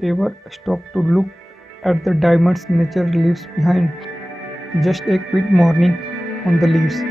Ever stop to look at the diamonds nature leaves behind? Just a quick morning on the leaves.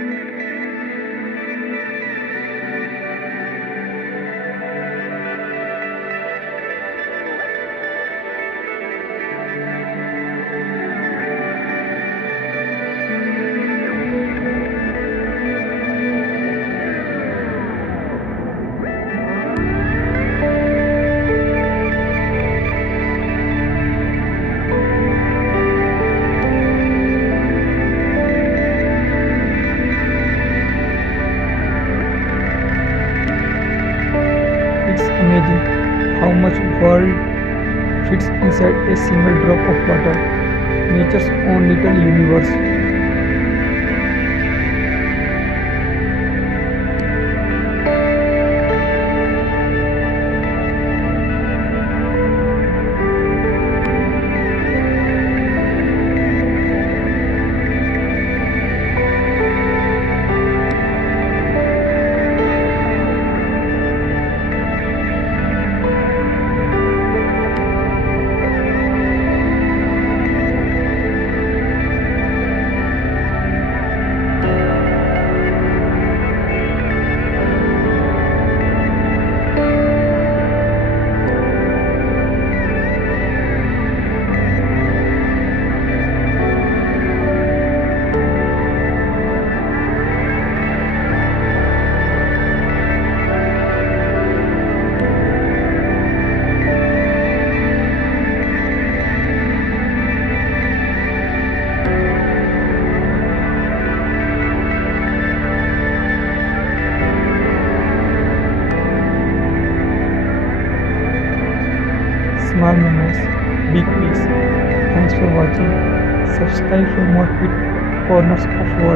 It's amazing how much world fits inside a single drop of water. Nature's own little universe. Small moments, big peace. Thanks for watching. Subscribe for more quick corners of world.